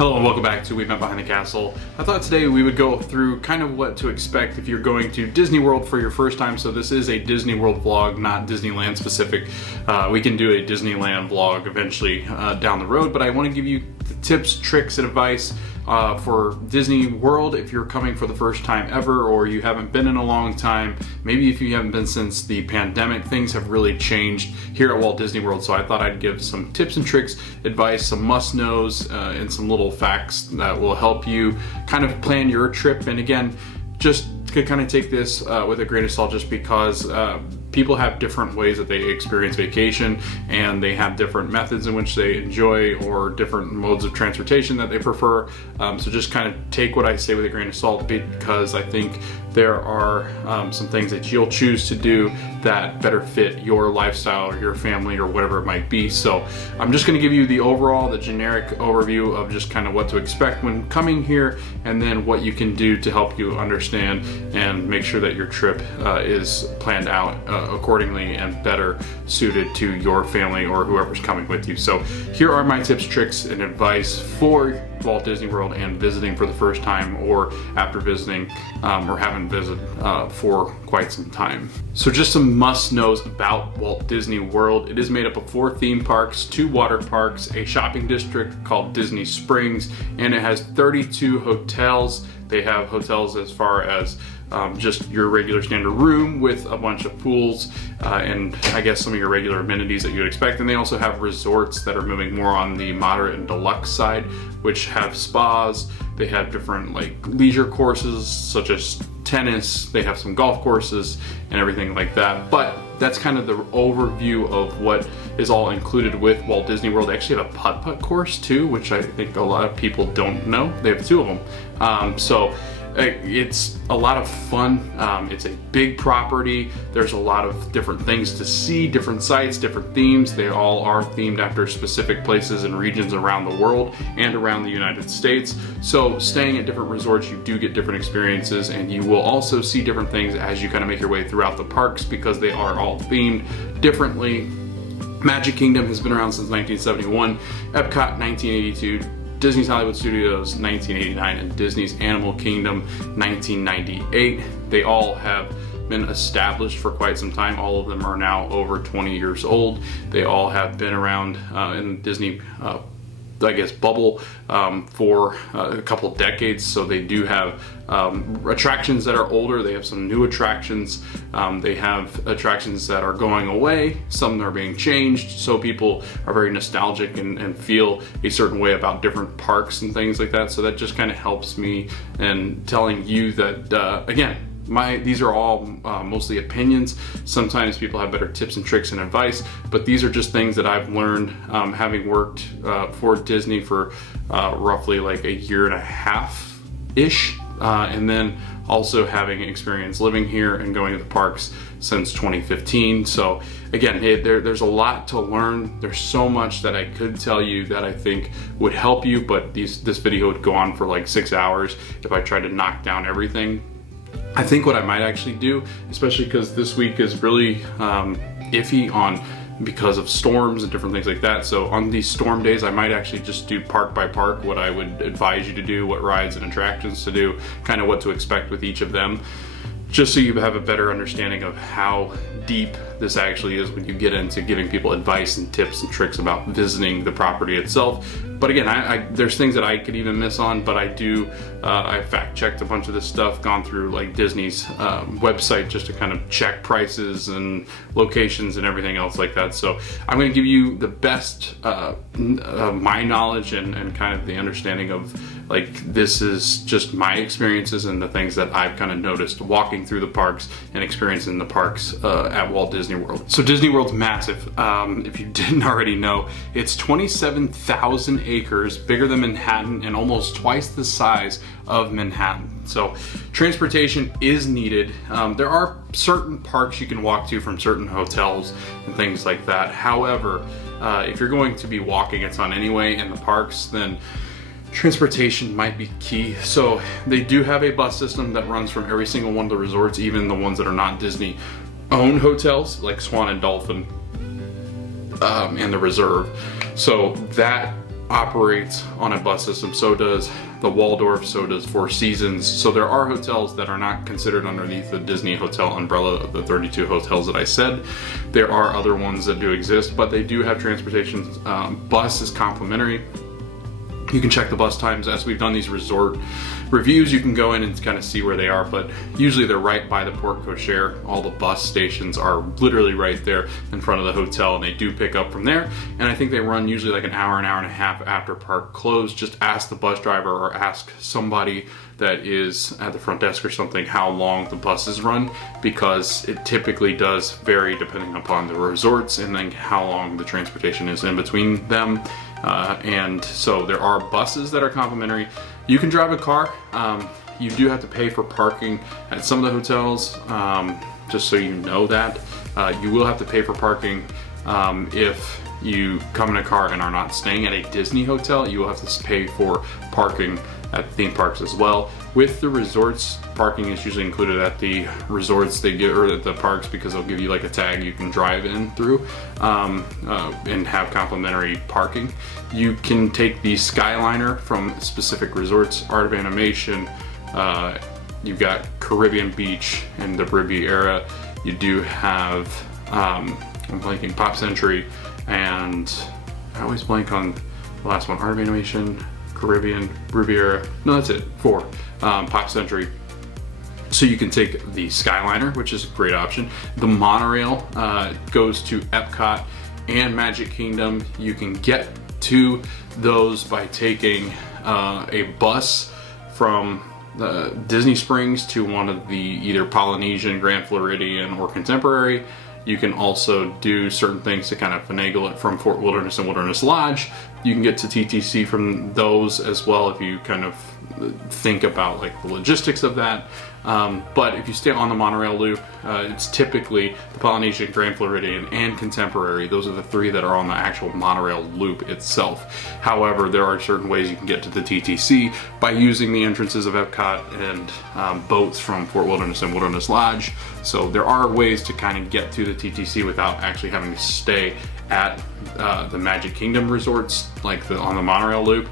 Hello and welcome back to We Met Behind the Castle. I thought today we would go through kind of what to expect if you're going to Disney World for your first time. So this is a Disney World vlog, not Disneyland specific. We can do a Disneyland vlog eventually down the road, but I want to give you the tips, tricks, and advice for Disney World if you're coming for the first time ever, or you haven't been in a long time. Maybe if you haven't been since the pandemic, things have really changed here at Walt Disney World. So I thought I'd give some tips and tricks, advice, some must-knows, and some little facts that will help you kind of plan your trip. And again, just to kind of take this with a grain of salt, just because people have different ways that they experience vacation, and they have different methods in which they enjoy, or different modes of transportation that they prefer. So just kind of take what I say with a grain of salt, because I think there are some things that you'll choose to do that better fit your lifestyle or your family or whatever it might be. So I'm just going to give you the generic overview of just kind of what to expect when coming here, and then what you can do to help you understand and make sure that your trip is planned out accordingly and better suited to your family or whoever's coming with you. So here are my tips, tricks, and advice for Walt Disney World and visiting for the first time, or after visiting or haven't visited for quite some time. So just some must-knows about Walt Disney World. It is made up of 4 theme parks, 2 water parks, a shopping district called Disney Springs, and it has 32 hotels. They have hotels as far as just your regular standard room with a bunch of pools and I guess some of your regular amenities that you would expect. And they also have resorts that are moving more on the moderate and deluxe side, which have spas. They have different like leisure courses such as tennis. They have some golf courses and everything like that. But that's kind of the overview of what is all included with Walt Disney World. They actually have a putt-putt course too, which I think a lot of people don't know. They have 2 of them. So it's a lot of fun. It's a big property. There's a lot of different things to see, different sites, different themes. They all are themed after specific places and regions around the world and around the United States. So staying at different resorts, you do get different experiences, and you will also see different things as you kind of make your way throughout the parks, because they are all themed differently. Magic Kingdom has been around since 1971, Epcot 1982, Disney's Hollywood Studios 1989, and Disney's Animal Kingdom 1998. They all have been established for quite some time. All of them are now over 20 years old. They all have been around in Disney I guess bubble for a couple decades, so they do have attractions that are older. They have some new attractions. They have attractions that are going away, some that are being changed, so people are very nostalgic and feel a certain way about different parks and things like that. So that just kind of helps me in telling you that again, these are all mostly opinions. Sometimes people have better tips and tricks and advice, but these are just things that I've learned having worked for Disney for roughly like a year and a half-ish, and then also having experience living here and going to the parks since 2015. So again, there's a lot to learn. There's so much that I could tell you that I think would help you, but this video would go on for like 6 hours if I tried to knock down everything. I think what I might actually do, especially because this week is really iffy because of storms and different things like that. So on these storm days, I might actually just do park by park what I would advise you to do, what rides and attractions to do, kind of what to expect with each of them, just so you have a better understanding of how deep this actually is when you get into giving people advice and tips and tricks about visiting the property itself. But again, there's things that I could even miss on, but I fact checked a bunch of this stuff, gone through like Disney's website just to kind of check prices and locations and everything else like that. So I'm going to give you the best my knowledge and kind of the understanding of like, this is just my experiences and the things that I've kind of noticed walking through the parks and experiencing the parks at Walt Disney World. So Disney World's massive. If you didn't already know, it's 27,000 acres, bigger than Manhattan and almost twice the size of Manhattan. So transportation is needed. There are certain parks you can walk to from certain hotels and things like that. However, if you're going to be walking a ton anyway in the parks, then transportation might be key. So they do have a bus system that runs from every single one of the resorts, even the ones that are not Disney owned hotels like Swan and Dolphin and the Reserve. So that operates on a bus system. So does the Waldorf, so does Four Seasons. So there are hotels that are not considered underneath the Disney hotel umbrella of the 32 hotels that I said. There are other ones that do exist, but they do have transportation. Bus is complimentary. You can check the bus times. As we've done these resort reviews, you can go in and kind of see where they are, but usually they're right by the porte cochere. All the bus stations are literally right there in front of the hotel, and they do pick up from there. And I think they run usually like an hour and a half after park close. Just ask the bus driver or ask somebody that is at the front desk or something how long the buses run, because it typically does vary depending upon the resorts and then how long the transportation is in between them. And so there are buses that are complimentary. You can drive a car. You do have to pay for parking at some of the hotels, just so you know that. You will have to pay for parking if you come in a car and are not staying at a Disney hotel. You will have to pay for parking at theme parks as well. With the resorts, parking is usually included at the resorts they give, or at the parks, because they'll give you like a tag you can drive in through and have complimentary parking. You can take the Skyliner from specific resorts, Art of Animation. You've got Caribbean Beach and the Riviera. You do have, I'm blanking, Pop Century, and I always blank on the last one, Art of Animation, Caribbean, Riviera. No, that's it, 4. Pop Century. So you can take the Skyliner, which is a great option. The monorail goes to Epcot and Magic Kingdom. You can get to those by taking a bus from Disney Springs to one of the either Polynesian, Grand Floridian, or Contemporary. You can also do certain things to kind of finagle it from Fort Wilderness and Wilderness Lodge. You can get to TTC from those as well if you kind of think about like the logistics of that. But if you stay on the monorail loop, it's typically the Polynesian, Grand Floridian, and Contemporary. Those are the 3 that are on the actual monorail loop itself. However, there are certain ways you can get to the TTC by using the entrances of Epcot and boats from Fort Wilderness and Wilderness Lodge. So there are ways to kind of get to the TTC without actually having to stay at the Magic Kingdom resorts, like on the monorail loop.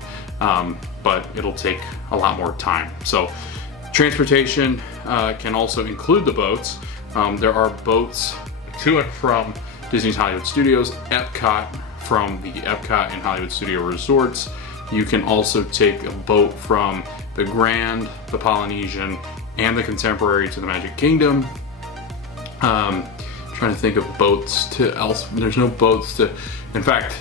But it'll take a lot more time. So transportation can also include the boats. There are boats to and from Disney's Hollywood Studios, Epcot, from the Epcot and Hollywood Studio resorts. You can also take a boat from the Grand, the Polynesian, and the Contemporary to the Magic Kingdom. Trying to think of boats to else. There's no boats to, in fact,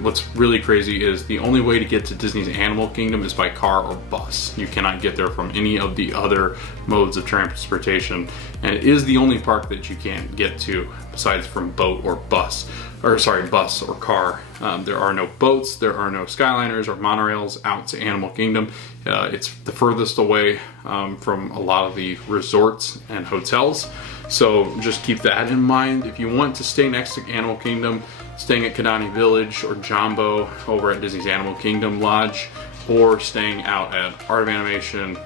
what's really crazy is the only way to get to Disney's Animal Kingdom is by car or bus. You cannot get there from any of the other modes of transportation, and it is the only park that you can't get to besides from boat or bus, or sorry, bus or car. There are no boats, there are no Skyliners or monorails out to Animal Kingdom. It's the furthest away from a lot of the resorts and hotels. So just keep that in mind. If you want to stay next to Animal Kingdom, staying at Kidani Village or Jambo over at Disney's Animal Kingdom Lodge, or staying out at Art of Animation,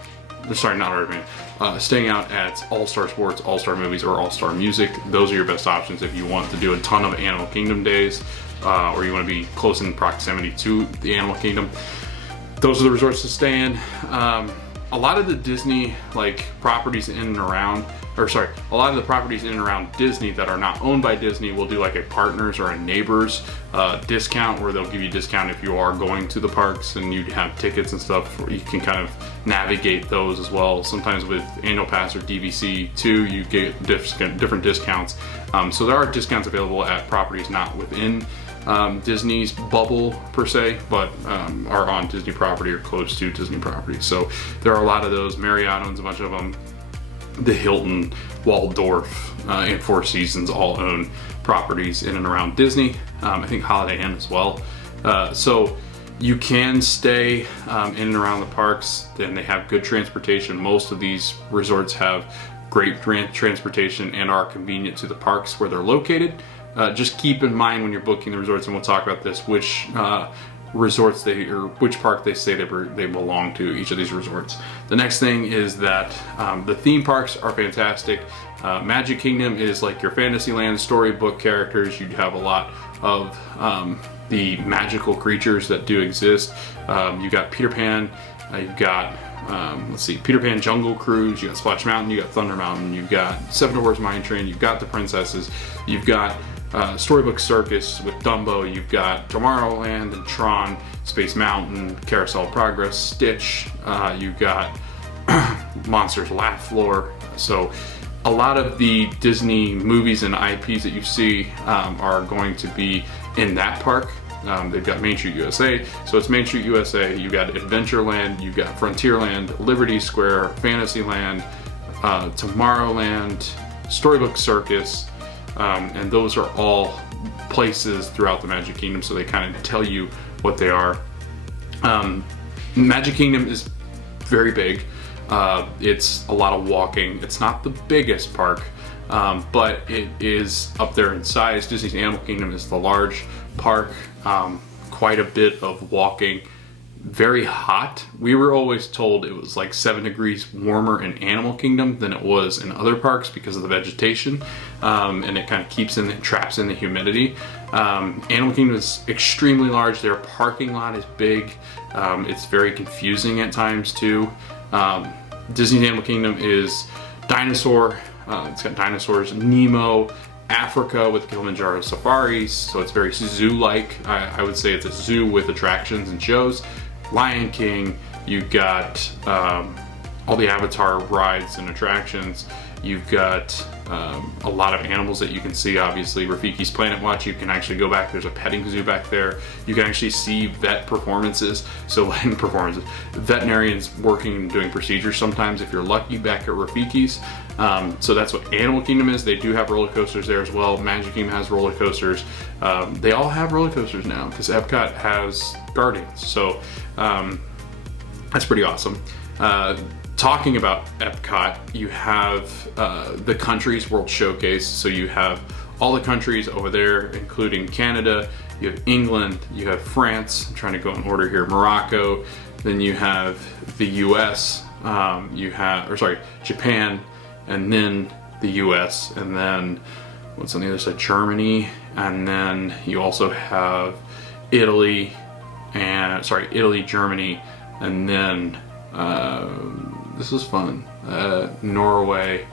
sorry, not Art of Animation, staying out at All-Star Sports, All-Star Movies, or All-Star Music. Those are your best options if you want to do a ton of Animal Kingdom days, or you want to be close in proximity to the Animal Kingdom. Those are the resorts to stay in. A lot of the Disney properties in and around, a lot of the properties in and around Disney that are not owned by Disney will do like a partners or a neighbors discount, where they'll give you a discount if you are going to the parks and you have tickets and stuff. You can kind of navigate those as well. Sometimes with annual pass or DVC too, you get different discounts. So there are discounts available at properties not within Disney's bubble per se, but are on Disney property or close to Disney property. So there are a lot of those. Marriott owns a bunch of them. The Hilton, Waldorf, and Four Seasons all own properties in and around Disney. I think Holiday Inn as well. So you can stay in and around the parks, and they have good transportation. Most of these resorts have great transportation and are convenient to the parks where they're located. Just keep in mind when you're booking the resorts, and we'll talk about this, which resorts which park they say they belong to, each of these resorts. The next thing is that the theme parks are fantastic. Magic Kingdom is like your Fantasyland storybook characters. You have a lot of the magical creatures that do exist. You got Peter Pan, you've got let's see, Peter Pan Jungle Cruise, you got Splash Mountain, you got Thunder Mountain, you've got Seven Dwarfs Mine Train, you've got the Princesses, you've got Storybook Circus with Dumbo, you've got Tomorrowland and Tron, Space Mountain, Carousel of Progress, Stitch, you've got Monsters Laugh Floor. So a lot of the Disney movies and IPs that you see are going to be in that park. They've got Main Street USA, so it's Main Street USA. You've got Adventureland, you've got Frontierland, Liberty Square, Fantasyland, Tomorrowland, Storybook Circus, and those are all places throughout the Magic Kingdom, so they kind of tell you what they are. Magic Kingdom is very big. It's a lot of walking. It's not the biggest park, but it is up there in size. Disney's Animal Kingdom is the large park. Quite a bit of walking. Very hot. We were always told it was like 7 degrees warmer in Animal Kingdom than it was in other parks because of the vegetation, and it kind of traps in the humidity. Animal Kingdom is extremely large. Their parking lot is big. It's very confusing at times too. Disney's Animal Kingdom is dinosaur. It's got dinosaurs, Nemo, Africa with Kilimanjaro safaris, so it's very zoo-like. I would say it's a zoo with attractions and shows. Lion King, you've got all the Avatar rides and attractions. You've got a lot of animals that you can see. Obviously, Rafiki's Planet Watch, you can actually go back. There's a petting zoo back there. You can actually see vet performances. So veterinarians working and doing procedures sometimes if you're lucky back at Rafiki's. So that's what Animal Kingdom is. They do have roller coasters there as well. Magic Kingdom has roller coasters. They all have roller coasters now because Epcot has Guardians. So that's pretty awesome. Talking about Epcot, you have the Countries World Showcase. So you have all the countries over there, including Canada. You have England, you have France, I'm trying to go in order here, Morocco. Then you have the US, Japan, and then the US, and then what's on the other side, Germany, and then you also have Italy, Germany, and then this is fun. Norway,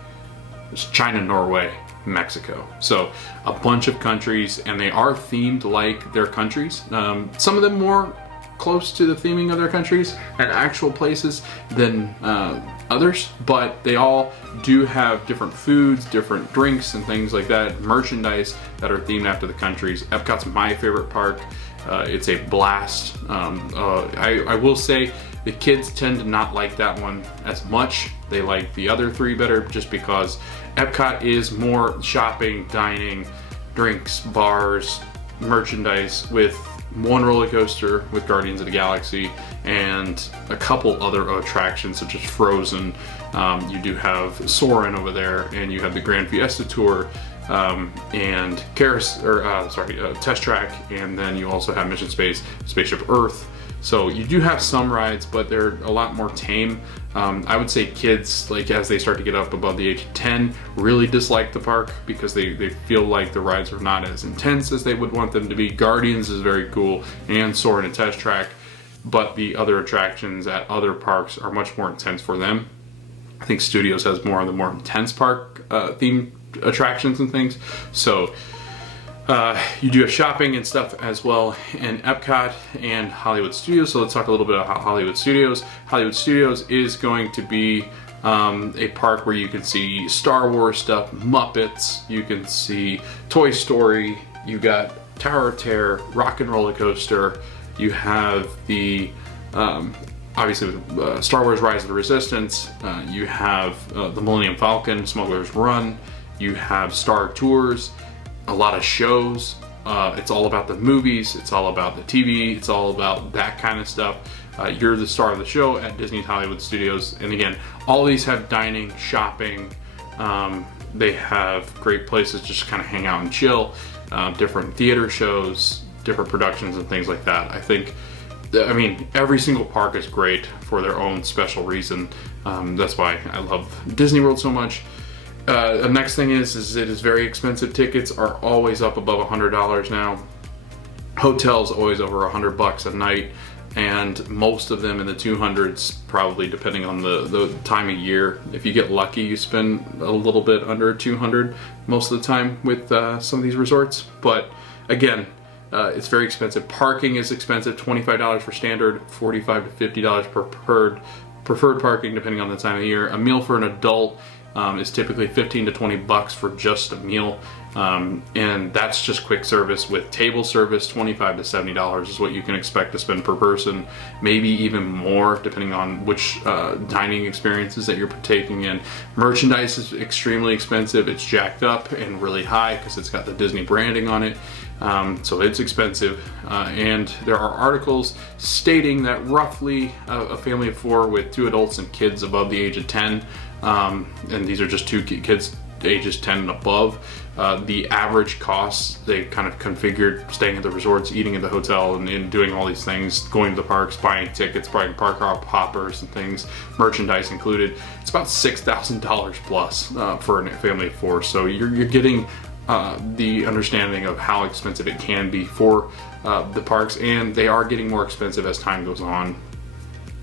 China, Norway, Mexico. So a bunch of countries, and they are themed like their countries. Some of them more close to the theming of their countries and actual places than others, but they all do have different foods, different drinks, and things like that, merchandise that are themed after the countries. Epcot's my favorite park. It's a blast. I will say the kids tend to not like that one as much. They like the other three better just because Epcot is more shopping, dining, drinks, bars, merchandise, with one roller coaster with Guardians of the Galaxy and a couple other attractions such as Frozen. You do have Soarin' over there, and you have the Grand Fiesta Tour, and Test Track, and then you also have Mission Space, Spaceship Earth. So you do have some rides, but they're a lot more tame. I would say kids, like as they start to get up above the age of 10, really dislike the park because they feel like the rides are not as intense as they would want them to be. Guardians is very cool, and Soarin' and Test Track, but the other attractions at other parks are much more intense for them. I think Studios has more of the more intense park themed attractions and things. So you do have shopping and stuff as well in Epcot and Hollywood Studios. So let's talk a little bit about Hollywood Studios. Hollywood Studios is going to be a park where you can see Star Wars stuff, Muppets, you can see Toy Story, you got Tower of Terror, Rock and Roller Coaster, you have the obviously with Star Wars Rise of the Resistance, you have the Millennium Falcon, Smuggler's Run, you have Star Tours, a lot of shows. It's all about the movies, it's all about the TV, it's all about that kind of stuff. You're the star of the show at Disney's Hollywood Studios. And again, all these have dining, shopping, they have great places just kind of hang out and chill, different theater shows, different productions and things like that. I mean, every single park is great for their own special reason. That's why I love Disney World so much. The next thing is it is very expensive. Tickets are always up above $100 now. Hotels always over $100 a night, and most of them in the 200s, probably depending on the time of year. If you get lucky, you spend a little bit under 200 most of the time with some of these resorts. But again, it's very expensive. Parking is expensive, $25 for standard, $45 to $50 per preferred parking depending on the time of year. A meal for an adult is typically $15 to $20 for just a meal. And that's just quick service. With table service, $25 to $70 is what you can expect to spend per person, maybe even more depending on which dining experiences that you're partaking in. Merchandise is extremely expensive. It's jacked up and really high because it's got the Disney branding on it. So it's expensive, and there are articles stating that roughly a family of 4 with 2 adults and kids above the age of 10, and these are just 2 kids ages 10 and above, the average costs, they kind of configured staying at the resorts, eating at the hotel, and doing all these things, going to the parks, buying tickets, buying park hoppers and things, merchandise included. It's about $6,000 plus for a family of 4. So you're getting the understanding of how expensive it can be for the parks, and they are getting more expensive as time goes on.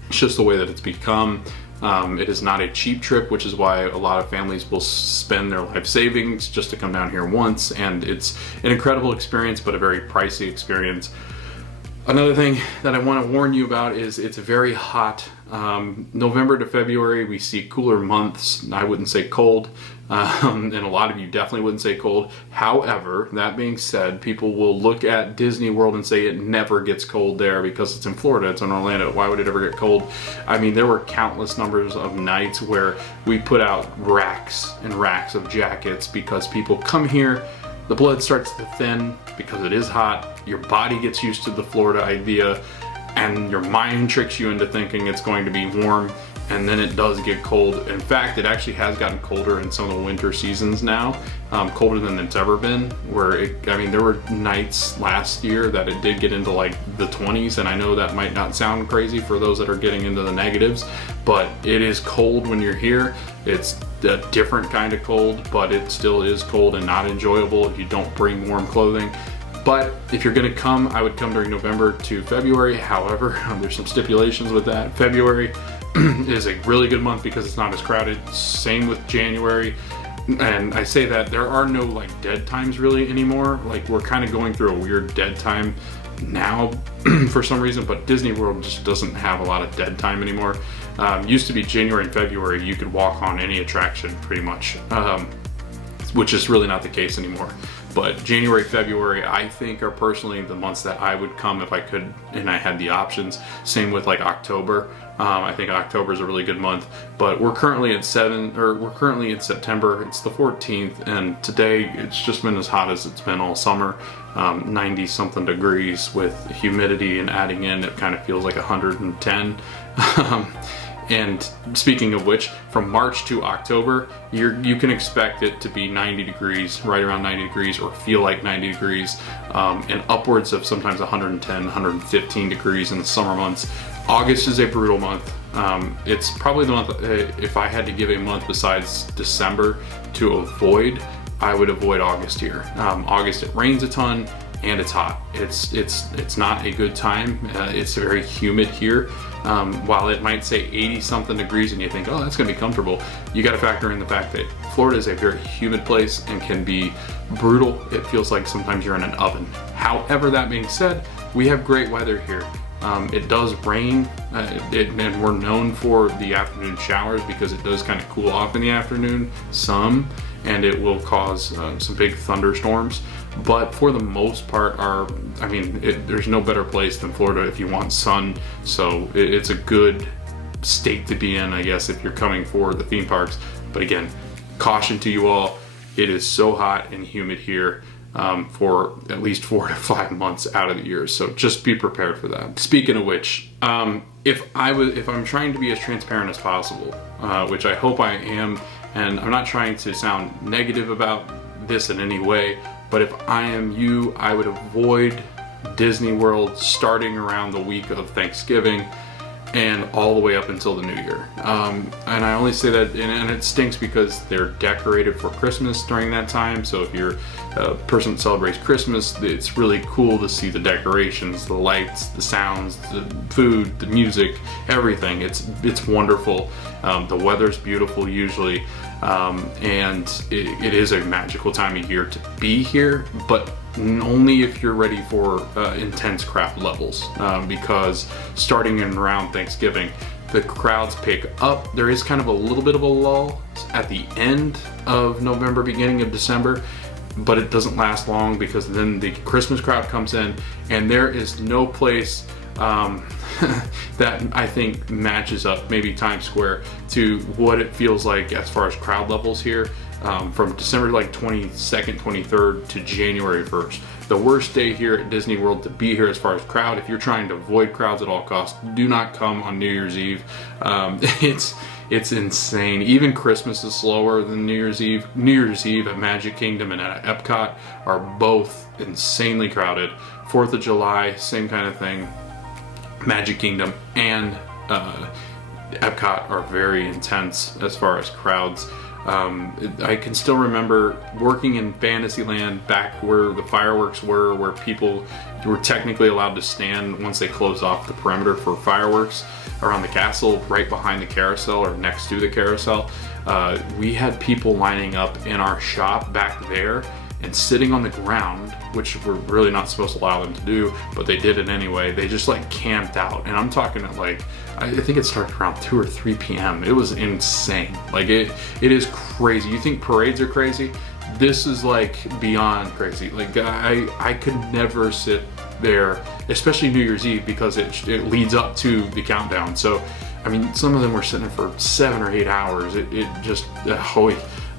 It's just the way that it's become. It is not a cheap trip, which is why a lot of families will spend their life savings just to come down here once, and it's an incredible experience, but a very pricey experience. Another thing that I want to warn you about is it's very hot. November to February, we see cooler months. I wouldn't say cold, and a lot of you definitely wouldn't say cold. However, that being said, people will look at Disney World and say it never gets cold there because it's in Florida, it's in Orlando. Why would it ever get cold? I mean, there were countless numbers of nights where we put out racks and racks of jackets because people come here, the blood starts to thin because it is hot, your body gets used to the Florida idea, and your mind tricks you into thinking it's going to be warm, and then it does get cold. In fact, it actually has gotten colder in some of the winter seasons now, colder than it's ever been, where there were nights last year that it did get into like the 20s, and I know that might not sound crazy for those that are getting into the negatives, but it is cold when you're here. It's a different kind of cold, but it still is cold and not enjoyable if you don't bring warm clothing. But if you're gonna come, I would come during November to February. However, there's some stipulations with that. February is a really good month because it's not as crowded. Same with January. And I say that there are no like dead times really anymore. Like, we're kind of going through a weird dead time now for some reason, but Disney World just doesn't have a lot of dead time anymore. Used to be January and February, you could walk on any attraction pretty much, which is really not the case anymore. But January, February, I think are personally the months that I would come if I could and I had the options. Same with like October. I think October is a really good month. But we're currently in September. It's the 14th, and today it's just been as hot as it's been all summer. 90 something degrees with humidity, and adding in it kind of feels like 110. And speaking of which, from March to October, you can expect it to be 90 degrees, right around 90 degrees, or feel like 90 degrees, and upwards of sometimes 110, 115 degrees in the summer months. August is a brutal month. It's probably the month, if I had to give a month besides December to avoid, I would avoid August here. August, it rains a ton and it's hot. It's not a good time. It's very humid here. While it might say 80 something degrees and you think, oh, that's gonna be comfortable, you gotta factor in the fact that Florida is a very humid place and can be brutal. It feels like sometimes you're in an oven. However, that being said, we have great weather here. It does rain, and we're known for the afternoon showers because it does kind of cool off in the afternoon some, and it will cause some big thunderstorms. But for the most part, there's no better place than Florida if you want sun. So it's a good state to be in, I guess, if you're coming for the theme parks. But again, caution to you all, it is so hot and humid here for at least 4 to 5 months out of the year. So just be prepared for that. Speaking of which, if I'm trying to be as transparent as possible, which I hope I am, and I'm not trying to sound negative about this in any way, but if I am you, I would avoid Disney World starting around the week of Thanksgiving and all the way up until the new year. And I only say that, and it stinks because they're decorated for Christmas during that time. So if you're a person that celebrates Christmas, it's really cool to see the decorations, the lights, the sounds, the food, the music, everything. It's wonderful. The weather's beautiful usually, and it is a magical time of year to be here, but only if you're ready for intense crowd levels, because starting in around Thanksgiving, the crowds pick up. There is kind of a little bit of a lull at the end of November, beginning of December, but it doesn't last long because then the Christmas crowd comes in, and there is no place that I think matches up, maybe Times Square, to what it feels like as far as crowd levels here. From December 22nd, 23rd to January 1st. The worst day here at Disney World to be here as far as crowd. If you're trying to avoid crowds at all costs, do not come on New Year's Eve. It's insane. Even Christmas is slower than New Year's Eve. New Year's Eve at Magic Kingdom and at Epcot are both insanely crowded. 4th of July, same kind of thing. Magic Kingdom and Epcot are very intense as far as crowds. I can still remember working in Fantasyland back where the fireworks were, where people were technically allowed to stand once they closed off the perimeter for fireworks around the castle, right behind the carousel or next to the carousel. We had people lining up in our shop back there and sitting on the ground, which we're really not supposed to allow them to do, but they did it anyway. They just like camped out, and I'm talking at like, I think it started around 2 or 3 p.m. It was insane. Like it is crazy. You think parades are crazy? This is like beyond crazy. Like I could never sit there, especially New Year's Eve, because it leads up to the countdown. So, I mean, some of them were sitting there for 7 or 8 hours. It just,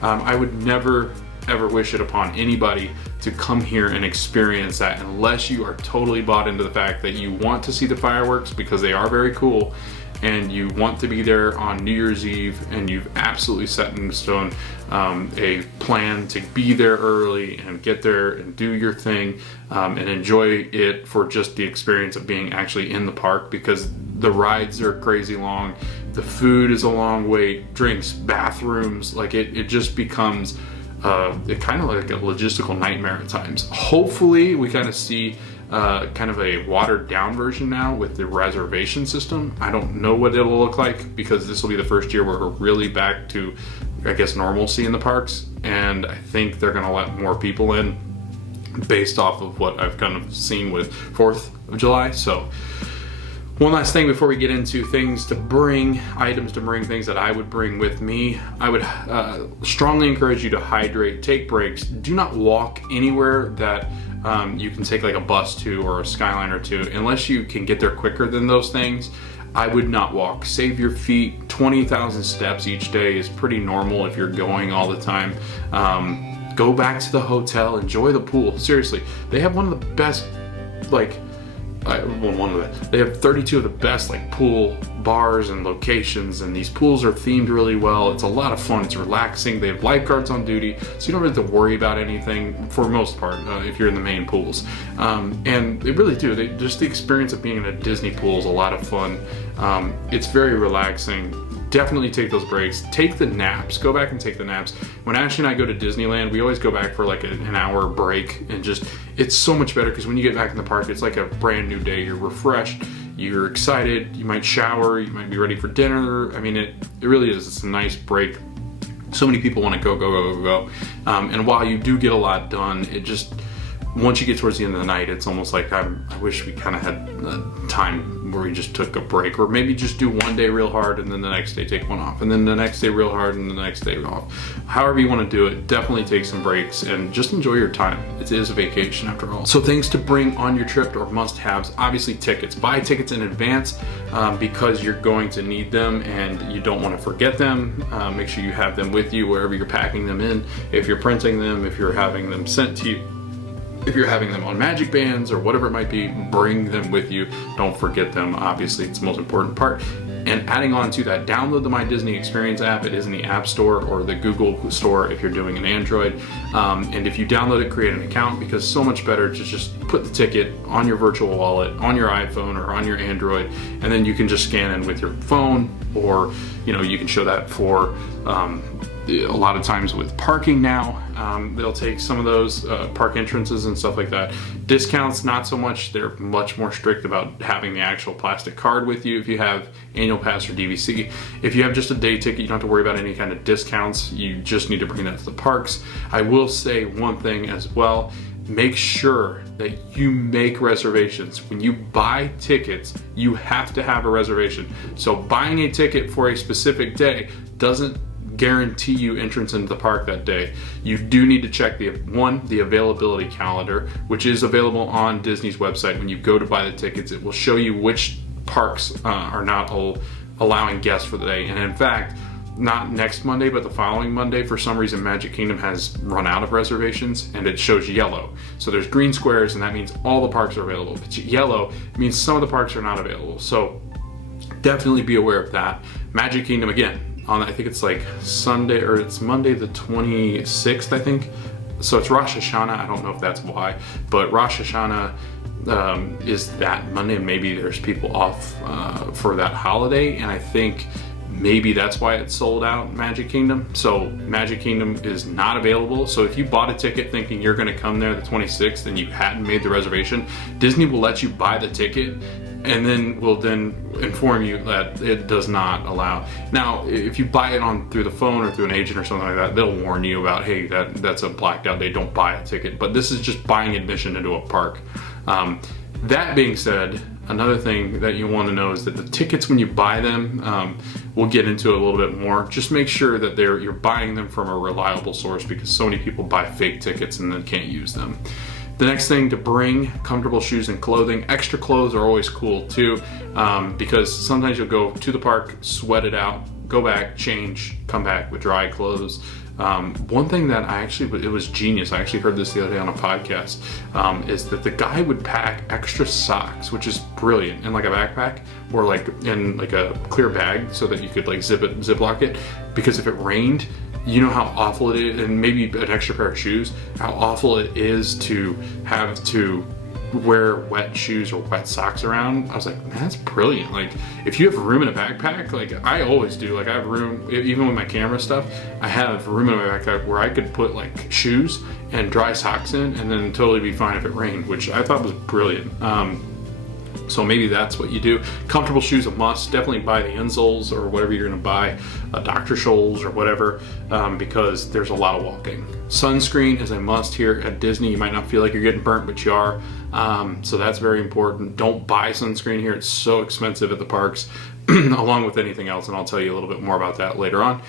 I would never ever wish it upon anybody to come here and experience that unless you are totally bought into the fact that you want to see the fireworks because they are very cool, and you want to be there on New Year's Eve, and you've absolutely set in stone a plan to be there early and get there and do your thing, and enjoy it for just the experience of being actually in the park, because the rides are crazy long, the food is a long wait, drinks, bathrooms, like it just becomes it kind of like a logistical nightmare at times. Hopefully we kind of see kind of a watered down version now with the reservation system. I don't know what it'll look like, because this will be the first year where we're really back to, I guess, normalcy in the parks, and I think they're going to let more people in based off of what I've kind of seen with 4th of July. So one last thing before we get into things to bring, items to bring, things that I would bring with me. I would strongly encourage you to hydrate, take breaks. Do not walk anywhere that you can take like a bus to or a Skyliner to, unless you can get there quicker than those things. I would not walk. Save your feet. 20,000 steps each day is pretty normal if you're going all the time. Go back to the hotel, enjoy the pool. Seriously, they have one of the best, like, they have 32 of the best like pool bars and locations, and these pools are themed really well. It's a lot of fun. It's relaxing. They have lifeguards on duty, so you don't really have to worry about anything for most part if you're in the main pools. And they really do. Just the experience of being in a Disney pool is a lot of fun. It's very relaxing. Definitely take those breaks. Take the naps. Go back and take the naps. When Ashley and I go to Disneyland, we always go back for like an hour break, and just, it's so much better because when you get back in the park, it's like a brand new day. You're refreshed, you're excited, you might shower, you might be ready for dinner. I mean, it really is. It's a nice break. So many people want to go. And while you do get a lot done, it just, once you get towards the end of the night, it's almost like I wish we kind of had time where we just took a break, or maybe just do one day real hard and then the next day take one off, and then the next day real hard and the next day off. However you want to do it, definitely take some breaks and just enjoy your time. It is a vacation after all. So things to bring on your trip or must-haves, obviously tickets. Buy tickets in advance because you're going to need them and you don't want to forget them. Make sure you have them with you wherever you're packing them in. If you're printing them, if you're having them sent to you, if you're having them on magic bands or whatever it might be, bring them with you. Don't forget them. Obviously, it's the most important part. And adding on to that, download the My Disney Experience app. It is in the App Store or the Google Store if you're doing an Android. And if you download it, create an account, because so much better to just put the ticket on your virtual wallet, on your iPhone or on your Android, and then you can just scan in with your phone, or you can show that for a lot of times with parking now. They'll take some of those park entrances and stuff like that. Discounts, not so much. They're much more strict about having the actual plastic card with you if you have annual pass or DVC. If you have just a day ticket, you don't have to worry about any kind of discounts. You just need to bring that to the parks. I will say one thing as well. Make sure that you make reservations. When you buy tickets, you have to have a reservation. So buying a ticket for a specific day doesn't guarantee you entrance into the park that day. You do need to check the availability calendar, which is available on Disney's website. When you go to buy the tickets, it will show you which parks are not allowing guests for the day. And in fact, not next Monday, but the following Monday, for some reason, Magic Kingdom has run out of reservations, and it shows yellow. So there's green squares, and that means all the parks are available. But yellow means some of the parks are not available. So definitely be aware of that. Magic Kingdom, again, I think it's like Sunday, or it's Monday the 26th, I think. So it's Rosh Hashanah. I don't know if that's why, but Rosh Hashanah is that Monday, and maybe there's people off for that holiday, and I think maybe that's why it's sold out, Magic Kingdom. So Magic Kingdom is not available. So if you bought a ticket thinking you're going to come there the 26th and you hadn't made the reservation, Disney will let you buy the ticket, and then will inform you that it does not allow. Now, if you buy it through the phone or through an agent or something like that, they'll warn you about, hey, that's a blacked out day, don't buy a ticket. But this is just buying admission into a park. That being said, another thing that you want to know is that the tickets, when you buy them, we'll get into it a little bit more. Just make sure that you're buying them from a reliable source, because so many people buy fake tickets and then can't use them. The next thing to bring, comfortable shoes and clothing. Extra clothes are always cool too, because sometimes you'll go to the park, sweat it out, go back, change, come back with dry clothes. One thing that it was genius, I actually heard this the other day on a podcast, is that the guy would pack extra socks, which is brilliant, in like a backpack, or like in like a clear bag, so that you could like ziplock it, because if it rained, you know how awful it is, and maybe an extra pair of shoes, how awful it is to have to wear wet shoes or wet socks around. I was like, man, that's brilliant. Like, if you have room in a backpack, like I always do, like I have room, even with my camera stuff, I have room in my backpack where I could put like shoes and dry socks in, and then totally be fine if it rained, which I thought was brilliant. So maybe that's what you do. Comfortable shoes, a must. Definitely buy the insoles or whatever you're going to buy, Dr. Scholl's or whatever, because there's a lot of walking. Sunscreen is a must here at Disney. You might not feel like you're getting burnt, but you are. So that's very important. Don't buy sunscreen here. It's so expensive at the parks, along with anything else, and I'll tell you a little bit more about that later on.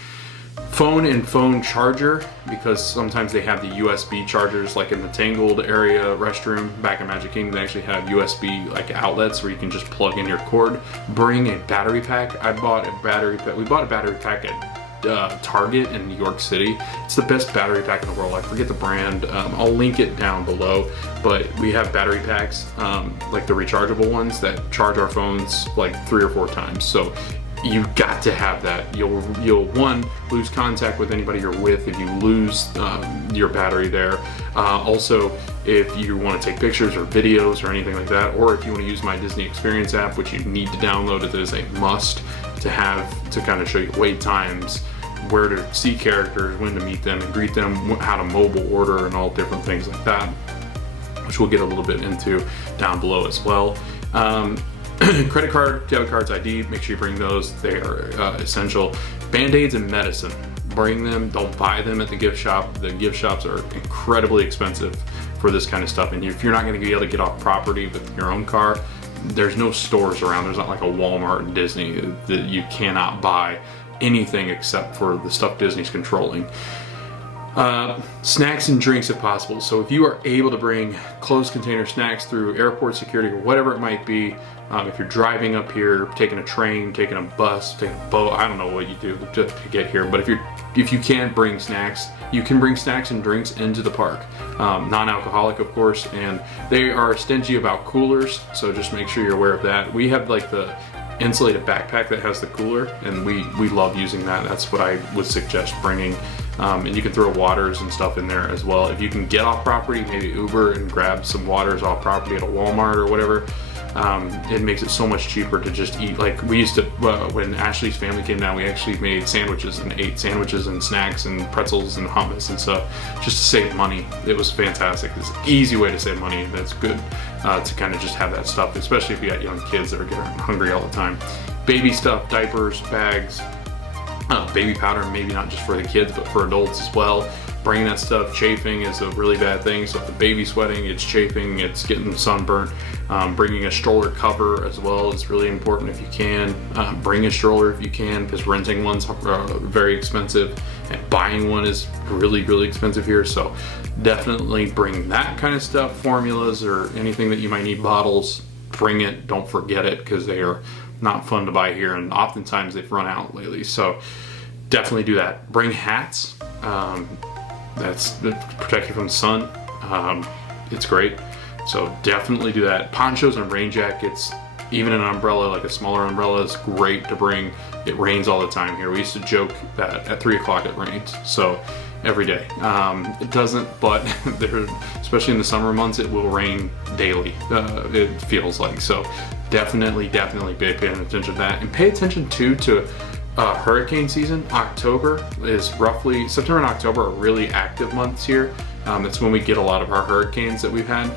Phone and phone charger, because sometimes they have the USB chargers, like in the Tangled area restroom back in Magic Kingdom, they actually have USB like outlets where you can just plug in your cord. Bring a battery pack. We bought a battery pack at Target in New York City. It's the best battery pack in the world. I forget the brand. I'll link it down below, but we have battery packs, like the rechargeable ones that charge our phones like 3 or 4 times. So you got to have that. You'll one, lose contact with anybody you're with if you lose your battery there. Also, if you want to take pictures or videos or anything like that, or if you want to use My Disney Experience app, which you need to download, it is a must to have, to kind of show you wait times, where to see characters, when to meet them and greet them, how to mobile order, and all different things like that, which we'll get a little bit into down below as well. Credit card, debit cards, ID, make sure you bring those. They are essential. Band-Aids and medicine, bring them. Don't buy them at the gift shop. The gift shops are incredibly expensive for this kind of stuff, and if you're not going to be able to get off property with your own car, there's no stores around. There's not like a Walmart and Disney that you cannot buy anything except for the stuff Disney's controlling. Snacks and drinks if possible. So if you are able to bring closed container snacks through airport security or whatever it might be, if you're driving up here, taking a train, taking a bus, taking a boat, I don't know what you do to get here, but if you can't bring snacks, you can bring snacks and drinks into the park. Non-alcoholic, of course, and they are stingy about coolers, so just make sure you're aware of that. We have like the insulated backpack that has the cooler, and we love using that. That's what I would suggest bringing. And you can throw waters and stuff in there as well. If you can get off property, maybe Uber and grab some waters off property at a Walmart or whatever. It makes it so much cheaper to just eat. Like we used to, when Ashley's family came down, we actually made sandwiches and ate sandwiches and snacks and pretzels and hummus and stuff just to save money. It was fantastic. It's an easy way to save money. That's good to kind of just have that stuff, especially if you got young kids that are getting hungry all the time. Baby stuff, diapers, bags, baby powder, maybe not just for the kids, but for adults as well. Bringing that stuff. Chafing is a really bad thing. So if the baby's sweating, it's chafing, it's getting sunburnt. Bringing a stroller cover as well is really important if you can. Bring a stroller if you can, because renting one's very expensive, and buying one is really, really expensive here. So definitely bring that kind of stuff, formulas or anything that you might need, bottles. Bring it, don't forget it, because they are not fun to buy here, and oftentimes they've run out lately. So definitely do that. Bring hats. That's protect you from the sun. It's great. So definitely do that. Ponchos and rain jackets, even an umbrella, like a smaller umbrella, is great to bring. It rains all the time here. We used to joke that at 3 o'clock it rains. So every day. It doesn't, but there, especially in the summer months, it will rain daily. It feels like. So definitely be paying attention to that, and pay attention to hurricane season. October is roughly, September and October are really active months here. That's when we get a lot of our hurricanes that we've had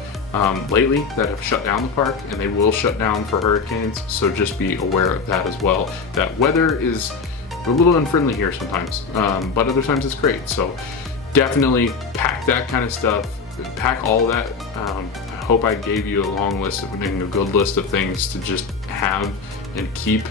lately that have shut down the park, and they will shut down for hurricanes. So just be aware of that as well. That weather is a little unfriendly here sometimes, but other times it's great. So definitely pack that kind of stuff. Pack all that. I hope I gave you a long list of, a good list of things to just have and keep.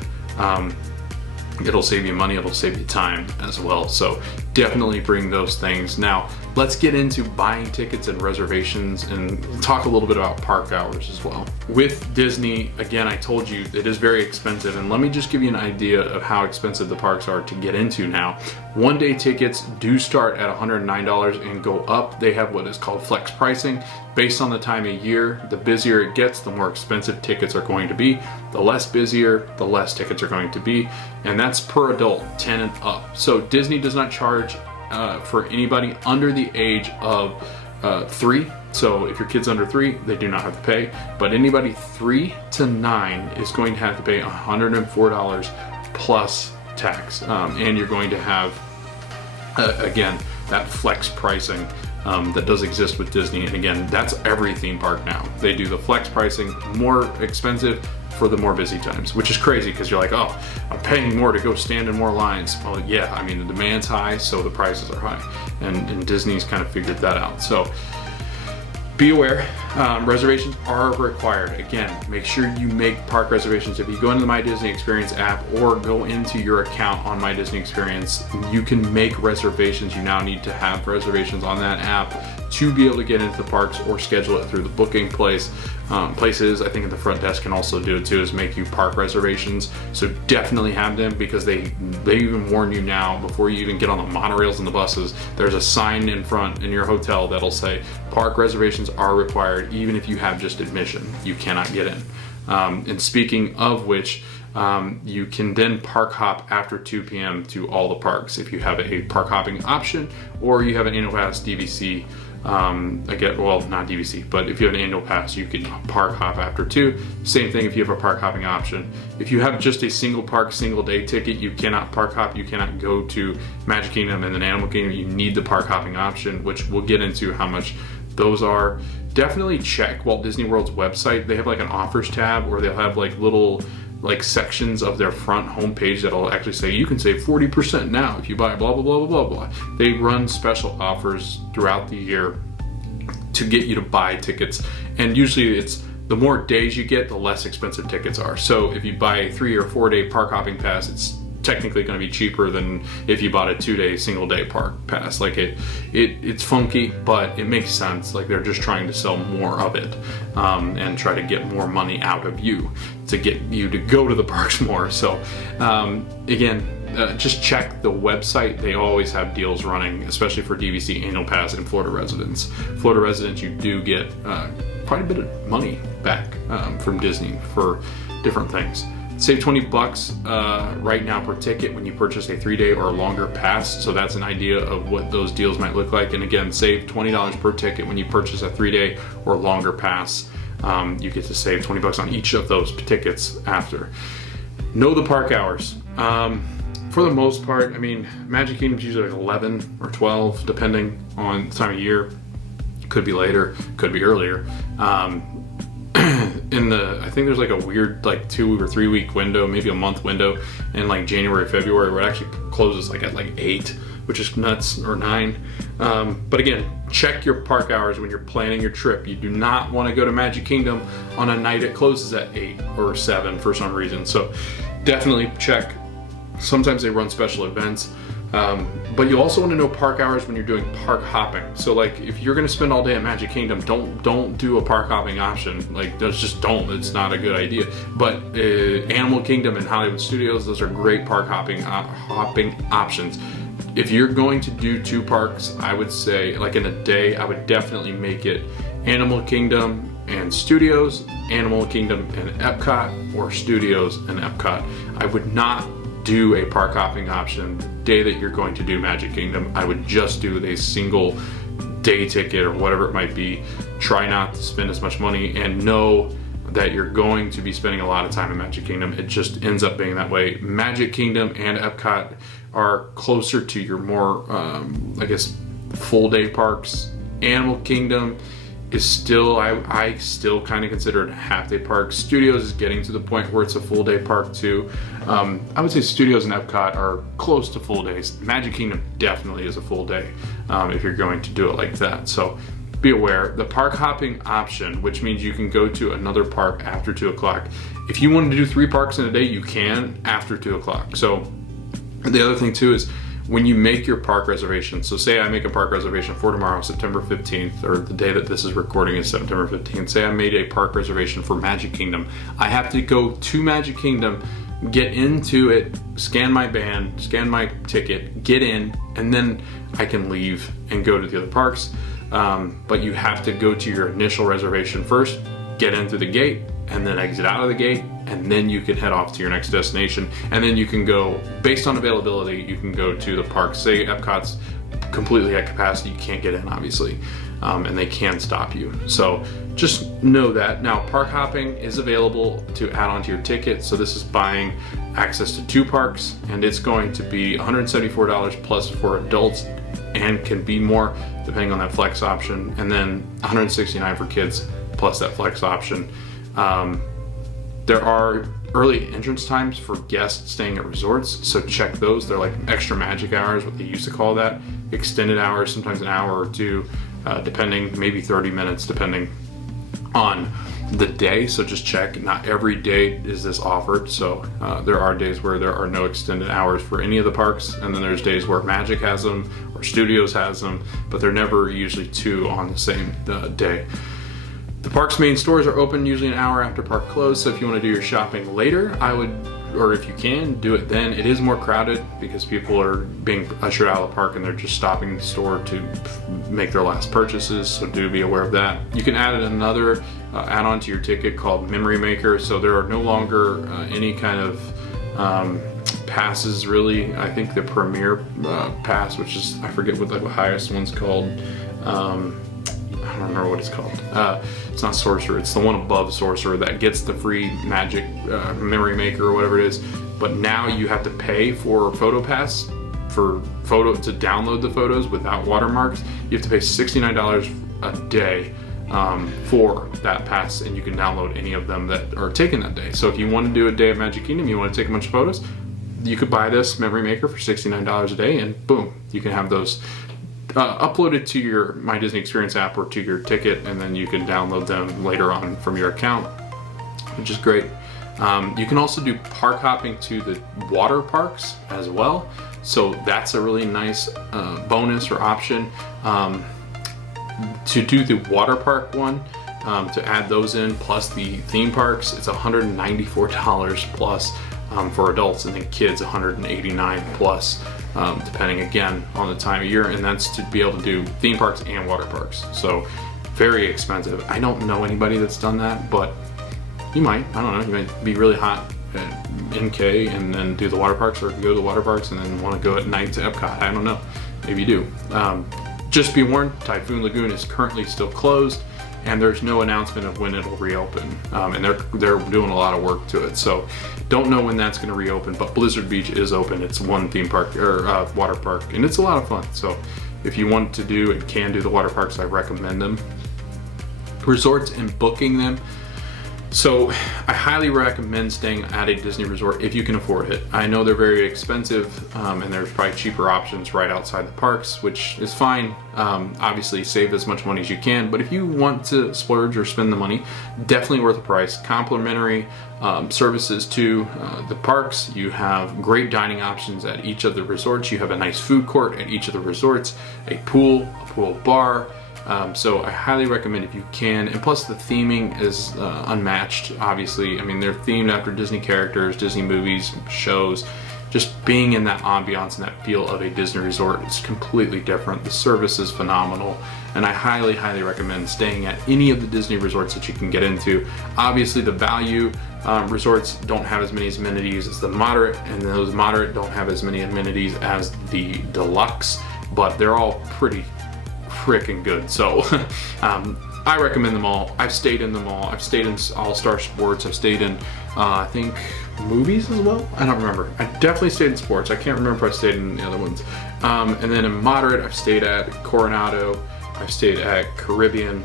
It'll save you money, it'll save you time as well. So definitely bring those things. Now, let's get into buying tickets and reservations and talk a little bit about park hours as well. With Disney, again, I told you it is very expensive, and let me just give you an idea of how expensive the parks are to get into now. One-day tickets do start at $109 and go up. They have what is called flex pricing. Based on the time of year, the busier it gets, the more expensive tickets are going to be. The less busier, the less tickets are going to be. And that's per adult, 10 and up. So Disney does not charge for anybody under the age of 3. So if your kid's under 3, they do not have to pay. But anybody 3 to 9 is going to have to pay $104 plus tax. And you're going to have, again, that flex pricing that does exist with Disney. And again, that's every theme park now. They do the flex pricing, more expensive for the more busy times, which is crazy because you're like, oh, I'm paying more to go stand in more lines. Well, yeah, I mean, the demand's high, so the prices are high. And Disney's kind of figured that out. So be aware, reservations are required. Again, make sure you make park reservations. If you go into the My Disney Experience app or go into your account on My Disney Experience, you can make reservations. You now need to have reservations on that app to be able to get into the parks or schedule it through the booking places. I think at the front desk can also do it too, is make you park reservations. So definitely have them, because they even warn you now before you even get on the monorails and the buses. There's a sign in front in your hotel that'll say park reservations are required. Even if you have just admission, you cannot get in. And speaking of which, you can then park hop after 2 p.m. to all the parks if you have a park hopping option, or you have an annual pass DVC. Again, well, not DVC, but if you have an annual pass, you can park hop after 2. Same thing if you have a park hopping option. If you have just a single park, single day ticket, you cannot park hop. You cannot go to Magic Kingdom and then Animal Kingdom. You need the park hopping option, which we'll get into how much those are. Definitely check Walt Disney World's website. They have like an offers tab, or they'll have like little sections of their front homepage that'll actually say you can save 40% now if you buy blah blah blah blah blah blah. They run special offers throughout the year to get you to buy tickets, and usually it's the more days you get, the less expensive tickets are. So if you buy a 3 or 4 day park hopping pass, it's technically going to be cheaper than if you bought a 2-day single day park pass. Like it's funky, but it makes sense. Like they're just trying to sell more of it, and try to get more money out of you to get you to go to the parks more. So again, just check the website. They always have deals running, especially for DVC annual pass and Florida residents. Florida residents, you do get quite a bit of money back from Disney for different things. Save 20 bucks right now per ticket when you purchase a 3-day or longer pass. So that's an idea of what those deals might look like. And again, save $20 per ticket when you purchase a 3-day or longer pass. You get to save 20 bucks on each of those tickets after. Know the park hours. For the most part, I mean, Magic Kingdom's usually like 11 or 12, depending on the time of year. Could be later, could be earlier. I think there's like a weird like 2 or 3 week window, maybe a month window in like January, February, where it actually closes like at like 8, which is nuts, or 9. But again, check your park hours when you're planning your trip. You do not want to go to Magic Kingdom on a night it closes at 8 or 7 for some reason. So definitely check. Sometimes they run special events. But you also want to know park hours when you're doing park hopping. So like if you're going to spend all day at Magic Kingdom, don't do a park hopping option. Like just don't. It's not a good idea. But Animal Kingdom and Hollywood Studios, those are great park hopping options. If you're going to do 2 parks, I would say like in a day, I would definitely make it Animal Kingdom and Studios, Animal Kingdom and Epcot, or Studios and Epcot. I would not do a park hopping option the day that you're going to do Magic Kingdom. I would just do a single day ticket or whatever it might be. Try not to spend as much money, and know that you're going to be spending a lot of time in Magic Kingdom. It just ends up being that way. Magic Kingdom and Epcot are closer to your more, I guess, full day parks. Animal Kingdom is still, I still kind of consider it a half day park. Studios is getting to the point where it's a full day park too. I would say Studios and Epcot are close to full days. Magic Kingdom definitely is a full day if you're going to do it like that. So be aware. The park hopping option, which means you can go to another park after 2 o'clock. If you wanted to do 3 parks in a day, you can after 2 o'clock. So the other thing too is when you make your park reservation, so say I make a park reservation for tomorrow, September 15th, or the day that this is recording is September 15th. Say I made a park reservation for Magic Kingdom. I have to go to Magic Kingdom, get into it, scan my band, scan my ticket, get in, and then I can leave and go to the other parks. But you have to go to your initial reservation first, get in through the gate, and then exit out of the gate, and then you can head off to your next destination. And then you can go, based on availability, you can go to the parks. Say Epcot's completely at capacity, you can't get in obviously, and they can stop you. So just know that. Now park hopping is available to add on to your ticket. So this is buying access to 2 parks, and it's going to be $174 plus for adults, and can be more depending on that flex option, and then $169 for kids plus that flex option. There are early entrance times for guests staying at resorts, so check those. They're like extra magic hours, what they used to call that. Extended hours, sometimes an hour or 2, depending, maybe 30 minutes, depending on the day. So just check. Not every day is this offered. So there are days where there are no extended hours for any of the parks, and then there's days where Magic has them or Studios has them, but they're never usually 2 on the same day. The park's main stores are open usually an hour after park close, so if you want to do your shopping later, I would, or if you can, do it then. It is more crowded because people are being ushered out of the park and they're just stopping in the store to make their last purchases, so do be aware of that. You can add another add-on to your ticket called Memory Maker, so there are no longer any kind of passes really. I think the Premier Pass, which is, I forget what the highest one's called. I don't remember what it's called. It's not Sorcerer, it's the one above Sorcerer that gets the free Magic Memory Maker or whatever it is. But now you have to pay for PhotoPass to download the photos without watermarks. You have to pay $69 a day for that pass, and you can download any of them that are taken that day. So if you want to do a day of Magic Kingdom, you want to take a bunch of photos, you could buy this Memory Maker for $69 a day, and boom, you can have those uploaded to your My Disney Experience app or to your ticket, and then you can download them later on from your account, which is great. You can also do park hopping to the water parks as well, so that's a really nice bonus or option. To do the water park one, to add those in plus the theme parks, it's $194 plus for adults, and then kids $189 plus. Depending again on the time of year, and that's to be able to do theme parks and water parks. So very expensive. I don't know anybody that's done that, but you might. I don't know. You might be really hot at NK and then do the water parks, or go to the water parks and then want to go at night to Epcot. I don't know. Maybe you do. Just be warned, Typhoon Lagoon is currently still closed, and there's no announcement of when it'll reopen. And they're doing a lot of work to it, so don't know when that's going to reopen. But Blizzard Beach is open. It's one theme park or water park, and it's a lot of fun. So if you want to do and can do the water parks, I recommend them. Resorts and booking them. So I highly recommend staying at a Disney resort if you can afford it. I know they're very expensive, and there's probably cheaper options right outside the parks, which is fine. Obviously save as much money as you can, but if you want to splurge or spend the money, definitely worth the price. Complimentary services to the parks. You have great dining options at each of the resorts. You have a nice food court at each of the resorts, a pool bar. So I highly recommend if you can, and plus the theming is unmatched, obviously. I mean, they're themed after Disney characters, Disney movies, shows. Just being in that ambiance and that feel of a Disney resort is completely different. The service is phenomenal, and I highly, highly recommend staying at any of the Disney resorts that you can get into. Obviously, the value resorts don't have as many amenities as the moderate, and those moderate don't have as many amenities as the deluxe, but they're all pretty freaking good. So I recommend them all. I've stayed in them all. I've stayed in All-Star Sports. I've stayed in I think movies as well. I don't remember. I definitely stayed in sports. I can't remember if I stayed in the other ones. And then in moderate, I've stayed at Coronado. I've stayed at Caribbean.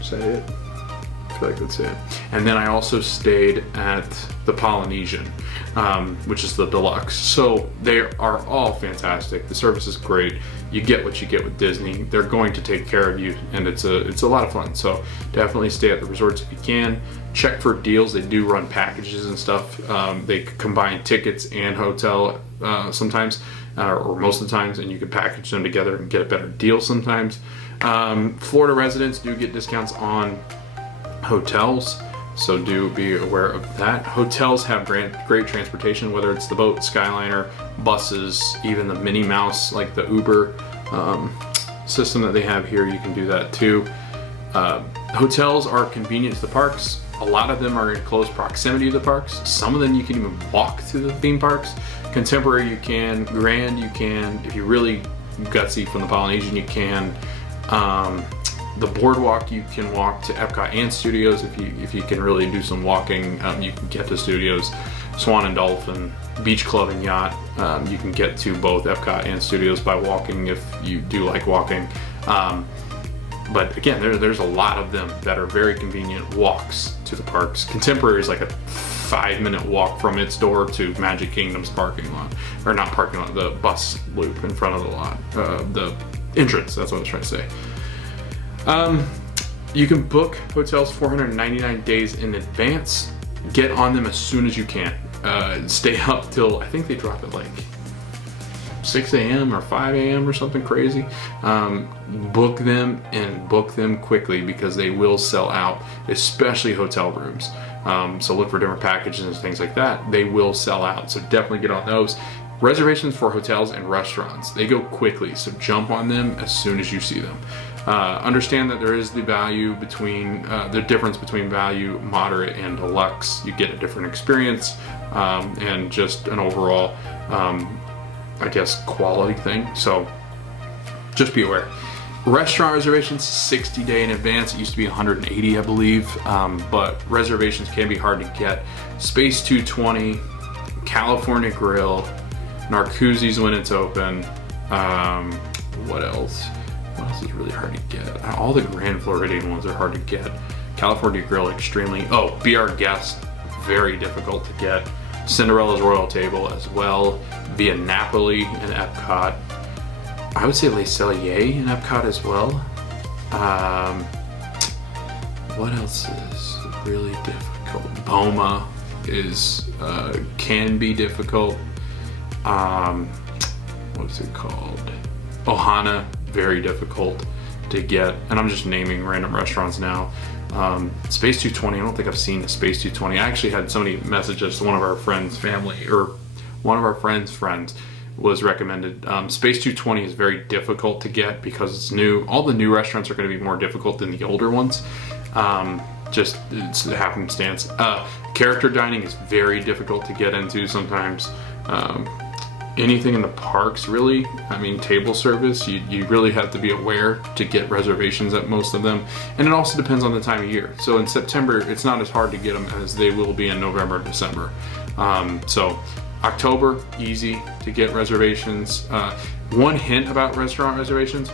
Is that it? I feel like that's it. And then I also stayed at the Polynesian, which is the deluxe. So they are all fantastic. The service is great. You get what you get with Disney. They're going to take care of you, and it's a lot of fun. So definitely stay at the resorts if you can. Check for deals. They do run packages and stuff. They combine tickets and hotel sometimes, or most of the times, and you can package them together and get a better deal sometimes. Florida residents do get discounts on hotels, so do be aware of that. Hotels have great transportation, whether it's the boat, Skyliner, buses, even the Minnie Mouse, like the Uber system that they have here. You can do that too. Hotels are convenient to the parks. A lot of them are in close proximity to the parks. Some of them you can even walk to the theme parks. Contemporary you can, Grand you can. If you really gutsy from the Polynesian, you can. The boardwalk, you can walk to Epcot and Studios. If you can really do some walking, you can get to Studios. Swan and Dolphin, Beach Club and Yacht, you can get to both Epcot and Studios by walking if you do like walking. But again, there's a lot of them that are very convenient walks to the parks. Contemporary is like a 5-minute walk from its door to Magic Kingdom's parking lot, or not parking lot, the bus loop in front of the lot, the entrance. That's what I was trying to say. You can book hotels 499 days in advance. Get on them as soon as you can. Stay up till, I think they drop at like 6 a.m. or 5 a.m. or something crazy. Book them, and book them quickly, because they will sell out, especially hotel rooms. So look for different packages and things like that. They will sell out, so definitely get on those. Reservations for hotels and restaurants, they go quickly, so jump on them as soon as you see them. Understand that there is the value between the difference between value, moderate, and deluxe. You get a different experience, and just an overall, I guess, quality thing. So just be aware. Restaurant reservations 60 days in advance. It used to be 180, I believe, but reservations can be hard to get. Space 220, California Grill, Narcoossee's when it's open. What else? What else is really hard to get? All the Grand Floridian ones are hard to get. California Grill, extremely. Oh, Be Our Guest, very difficult to get. Cinderella's Royal Table as well. Via Napoli and Epcot. I would say Le Cellier in Epcot as well. What else is really difficult? Boma is can be difficult. What's it called? Ohana, very difficult to get. And I'm just naming random restaurants now. Space 220, I don't think I've seen a Space 220. I actually had somebody message us, one of our friends' family, or one of our friends' friends was recommended. Space 220 is very difficult to get because it's new. All the new restaurants are going to be more difficult than the older ones. Just it's a happenstance. Character dining is very difficult to get into sometimes. Anything in the parks, really, I mean, table service, you really have to be aware to get reservations at most of them. And it also depends on the time of year. So in September, it's not as hard to get them as they will be in November and December. So October, easy to get reservations. One hint about restaurant reservations: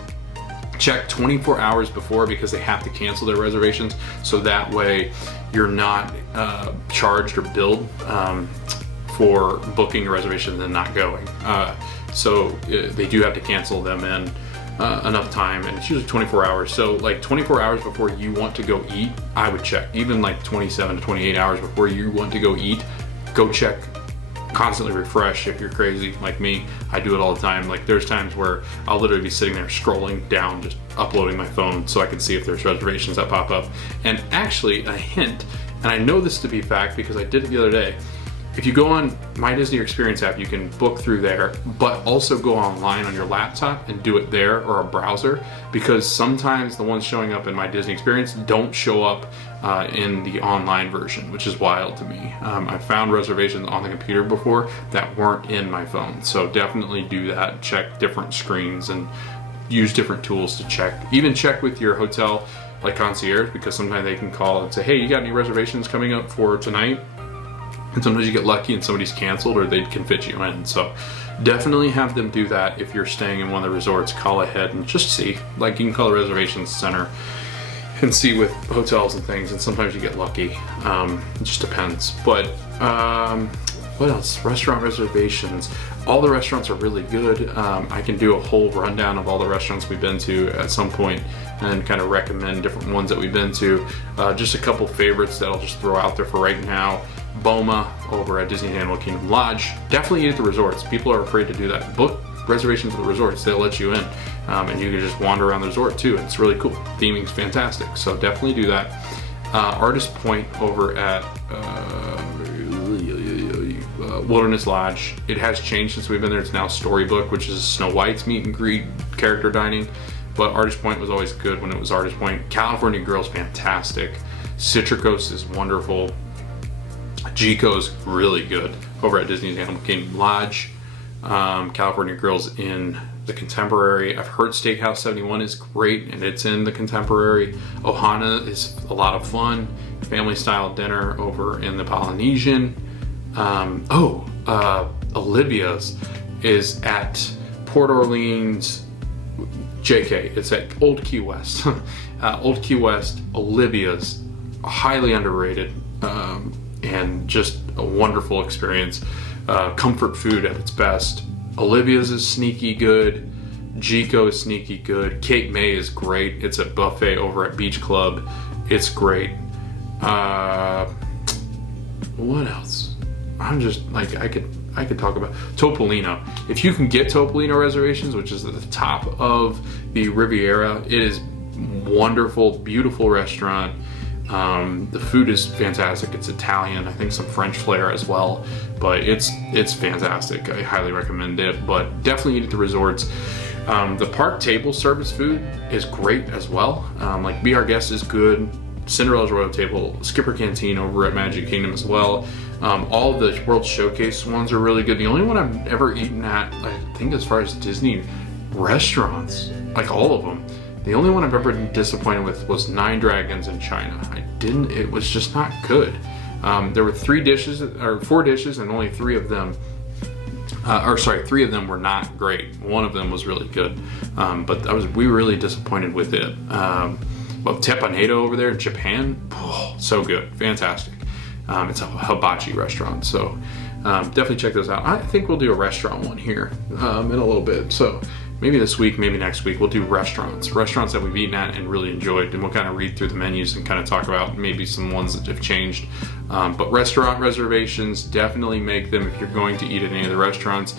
check 24 hours before, because they have to cancel their reservations. So that way you're not charged or billed for booking a reservation and then not going. So they do have to cancel them in enough time, and it's usually 24 hours. So like 24 hours before you want to go eat, I would check. Even like 27 to 28 hours before you want to go eat, go check. Constantly refresh. If you're crazy like me, I do it all the time. Like there's times where I'll literally be sitting there scrolling down, just uploading my phone so I can see if there's reservations that pop up. And actually, a hint, and I know this to be fact because I did it the other day. If you go on My Disney Experience app, you can book through there, but also go online on your laptop and do it there, or a browser, because sometimes the ones showing up in My Disney Experience don't show up in the online version, which is wild to me. I found reservations on the computer before that weren't in my phone, so definitely do that. Check different screens and use different tools to check. Even check with your hotel, like concierge, because sometimes they can call and say, hey, you got any reservations coming up for tonight? And sometimes you get lucky and somebody's canceled, or they can fit you in. So definitely have them do that. If you're staying in one of the resorts, call ahead and just see. Like you can call the reservations center and see with hotels and things, and sometimes you get lucky. It just depends. But what else? Restaurant reservations. All the restaurants are really good. I can do a whole rundown of all the restaurants we've been to at some point and kind of recommend different ones that we've been to. Just a couple favorites that I'll just throw out there for right now. Boma over at Disney Animal Kingdom Lodge. Definitely eat at the resorts. People are afraid to do that. Book reservations at the resorts. They'll let you in. And you can just wander around the resort too. It's really cool. Theming's fantastic. So definitely do that. Artist Point over at Wilderness Lodge. It has changed since we've been there. It's now Storybook, which is Snow White's meet and greet character dining. But Artist Point was always good when it was Artist Point. California Grill's fantastic. Citricos is wonderful. Jico's really good over at Disney's Animal Kingdom Lodge. California Grill's in the Contemporary. I've heard Steakhouse 71 is great, and it's in the Contemporary. Ohana is a lot of fun. Family style dinner over in the Polynesian. Olivia's is at Port Orleans. JK, it's at Old Key West. Old Key West, Olivia's, highly underrated. And just a wonderful experience. Comfort food at its best. Olivia's is sneaky good. Jico is sneaky good. Cape May is great. It's a buffet over at Beach Club. It's great. What else? I'm just like, I could talk about Topolino. If you can get Topolino reservations, which is at the top of the Riviera, it is wonderful, beautiful restaurant. The food is fantastic. It's Italian, I think some French flair as well, but it's fantastic. I highly recommend it, but definitely eat at the resorts. The park table service food is great as well. Like Be Our Guest is good. Cinderella's Royal Table, Skipper Canteen over at Magic Kingdom as well. All of the World Showcase ones are really good. The only one I've ever eaten at, I think as far as Disney restaurants, like all of them, the only one I've ever been disappointed with was Nine Dragons in China. It was just not good. There were 4 dishes, and only 3 of them, 3 of them were not great. One of them was really good, but we were really disappointed with it. But Teppanyaki over there in Japan, so good, fantastic. It's a hibachi restaurant, so definitely check those out. I think we'll do a restaurant one here in a little bit. So maybe this week, maybe next week, we'll do restaurants that we've eaten at and really enjoyed, and we'll kind of read through the menus and kind of talk about maybe some ones that have changed. But restaurant reservations, definitely make them if you're going to eat at any of the restaurants.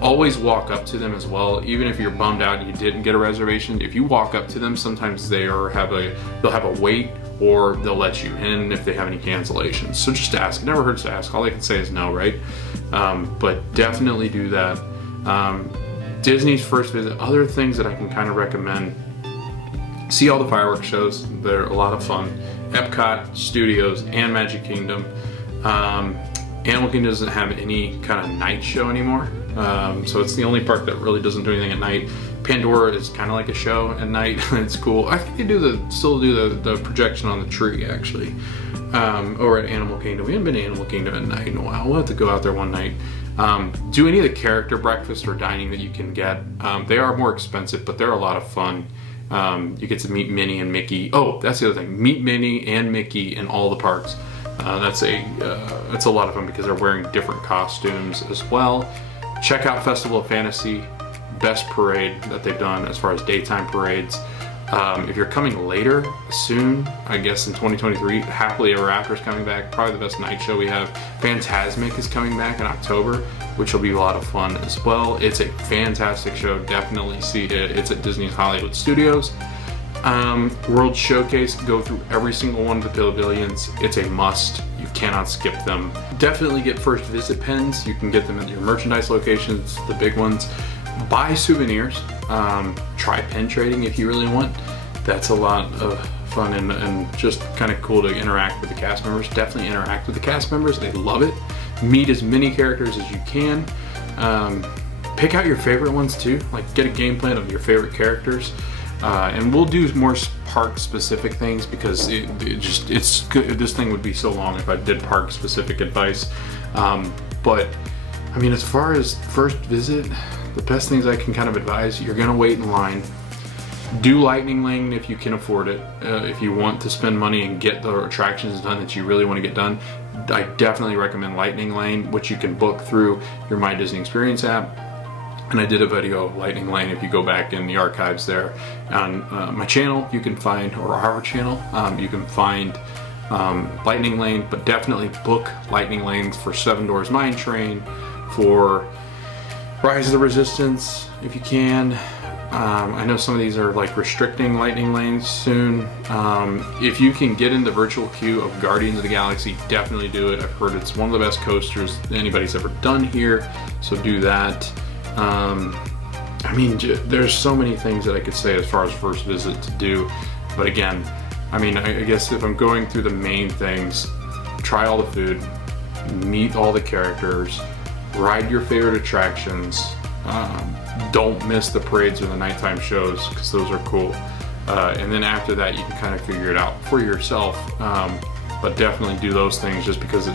Always walk up to them as well, even if you're bummed out and you didn't get a reservation. If you walk up to them, sometimes they'll have a wait, or they'll let you in if they have any cancellations. So just ask. It never hurts to ask. All I can say is no, right? But definitely do that. Disney's first visit. Other things that I can kind of recommend: see all the fireworks shows. They're a lot of fun. Epcot, Studios, and Magic Kingdom. Animal Kingdom doesn't have any kind of night show anymore, so it's the only park that really doesn't do anything at night. Pandora is kind of like a show at night. It's cool. I think they still do the projection on the tree actually, over at Animal Kingdom. We haven't been to Animal Kingdom at night in a while. We'll have to go out there one night. Do any of the character breakfast or dining that you can get. They are more expensive, but they're a lot of fun. You get to meet Minnie and Mickey. Oh, that's the other thing. Meet Minnie and Mickey in all the parks. That's a lot of fun because they're wearing different costumes as well. Check out Festival of Fantasy, best parade that they've done as far as daytime parades. If you're coming later, soon, I guess in 2023, Happily Ever After is coming back, probably the best night show we have. Fantasmic is coming back in October, which will be a lot of fun as well. It's a fantastic show, definitely see it. It's at Disney's Hollywood Studios. World Showcase, go through every single one of the pavilions. It's a must. You cannot skip them. Definitely get first visit pens. You can get them at your merchandise locations, the big ones. Buy souvenirs. Try pen trading if you really want. That's a lot of fun and just kind of cool to interact with the cast members. Definitely interact with the cast members. They love it. Meet as many characters as you can. Pick out your favorite ones too. Like get a game plan of your favorite characters. And we'll do more park specific things because it's good. This thing would be so long if I did park specific advice. But I mean, as far as first visit, the best things I can kind of advise, you're gonna wait in line. Do Lightning Lane if you can afford it. If you want to spend money and get the attractions done that you really want to get done, I definitely recommend Lightning Lane, which you can book through your My Disney Experience app. And I did a video of Lightning Lane. If you go back in the archives there on my channel, you can find, or our channel, you can find Lightning Lane, but definitely book Lightning Lanes for Seven Dwarfs Mine Train, for Rise of the Resistance, if you can. I know some of these are like restricting Lightning Lanes soon. If you can get in the virtual queue of Guardians of the Galaxy, definitely do it. I've heard it's one of the best coasters anybody's ever done here, so do that. I mean, there's so many things that I could say as far as first visit to do, but again, I mean, I guess if I'm going through the main things, try all the food, meet all the characters, ride your favorite attractions, don't miss the parades or the nighttime shows because those are cool, and then after that you can kind of figure it out for yourself, but definitely do those things just because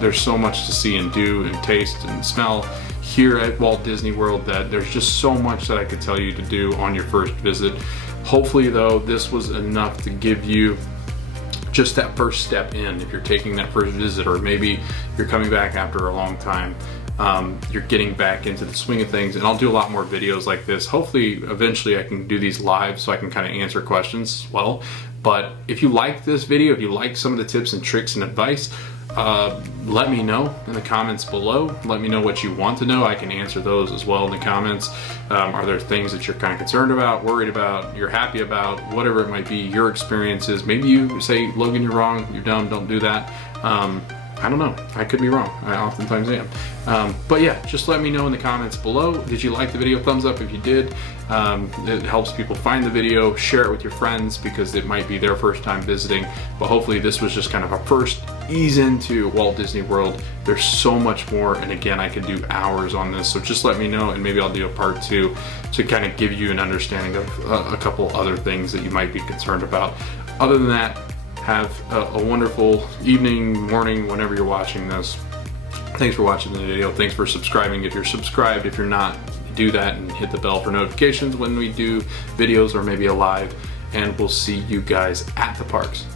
there's so much to see and do and taste and smell here at Walt Disney World that there's just so much that I could tell you to do on your first visit. Hopefully though, this was enough to give you just that first step in. If you're taking that first visit, or maybe you're coming back after a long time, you're getting back into the swing of things. And I'll do a lot more videos like this. Hopefully eventually I can do these live so I can kind of answer questions as well. But if you like this video, if you like some of the tips and tricks and advice, let me know in the comments below. Let me know what you want to know. I can answer those as well in the comments. Are there things that you're kind of concerned about, worried about, you're happy about, whatever it might be, your experiences. Maybe you say, Logan, you're wrong, you're dumb, don't do that. I don't know, I could be wrong, I oftentimes am. But yeah, just let me know in the comments below. Did you like the video? Thumbs up if you did. It helps people find the video, share it with your friends because it might be their first time visiting. But hopefully this was just kind of a first ease into Walt Disney World. There's so much more, and again, I could do hours on this, so just let me know and maybe I'll do a part 2 to kind of give you an understanding of a couple other things that you might be concerned about. Other than that, have a wonderful evening, morning, whenever you're watching this. Thanks for watching the video. Thanks for subscribing if you're subscribed. If you're not, do that and hit the bell for notifications when we do videos or maybe a live. And we'll see you guys at the parks.